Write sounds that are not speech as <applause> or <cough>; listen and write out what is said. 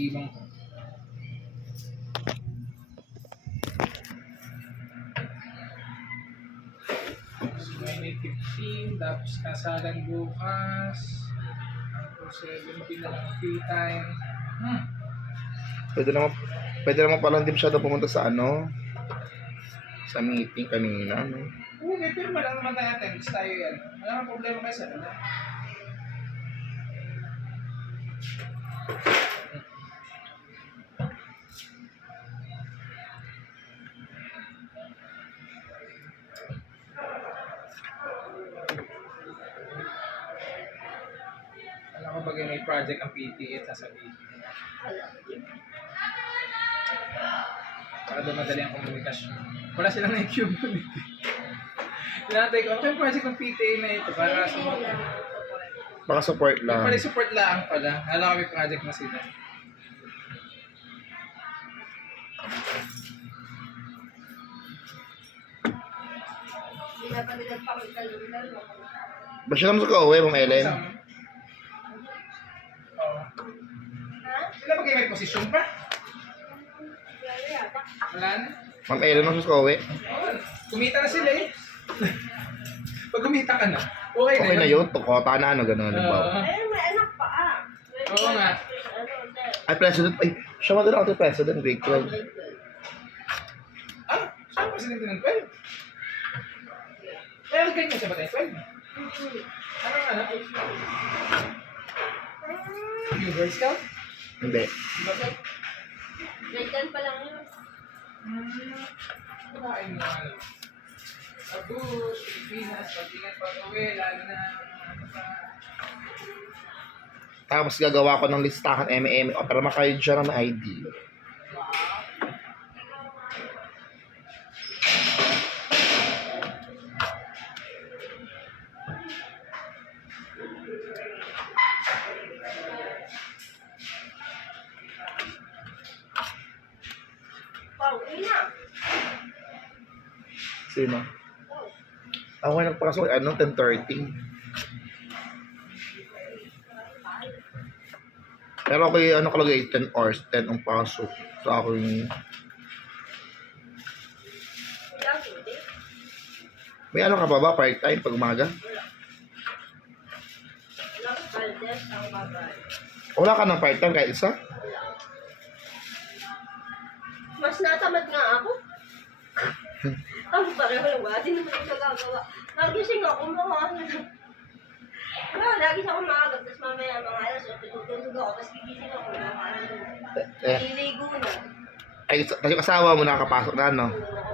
naiwan ko. So, may may 15, tapos kasalan bukas. Tapos 17 na lang free time. Hmm. Pwede naman, pwede naman pala hindi masyado pumunta sa ano, sa meeting kanina. No? Oo, may pirma lang naman tayo attendance tayo yan. Wala kang problema kayo sa ano. Alam ko bagay may project ang PTA sasabihin. Para dumadali ang komunikasyon. Wala silang na-cube ulit. <laughs> Tinatay ko, ano yung project ng PTA na ito para sa mga... Baka support lang. pala support lang pala. Alam ko may project na sila. Ba siya naman sa kauwi, Ma'am Ellen? Isang... Sila ba kayo may posisyon pa? Wala na. Ma'am Ellen naman sa? Oo. Kumita na sila eh. <laughs> Pag kumita ka na, okay na Okay na yun, tukota na ano, gano'n. Oo. Uh, Eh, may anak pa ah. Oo nga. Ano, ay, president, ay, siya maganda ako president, grade 12. Ah, siya ang presidente ng 12. Kaya ganyan siya ba tayo 12? Ano nga na? Yung Girl Scout? Hindi. 10 pa lang yun. Kumain mo ano? Abus, Pilipinas, pag-ingat pag-uwi, lalo na. Tapos gagawa ko ng listahan M&M o para makayo dyan ng ID. Sino? Ako nga nagpakasok, ano, 10.30. Pero ako yung ano kalagay, 10 hours, 10 ang pasok. Ilang hindi. may ano ka pa ba, part-time pag umaga? Wala ka ng part-time kahit isa? Mas natamad nga ako. Ang pareho lang ba? Di naman ito gagawa. Nagising ako mga ano. Wala, lagi ako maaga. Tapos mamaya mga alas, tutulog ako. Tapos gigising ako. Mga ano. Eh, Nililigo na. ay, yung asawa mo nakakapasok na, no? Ako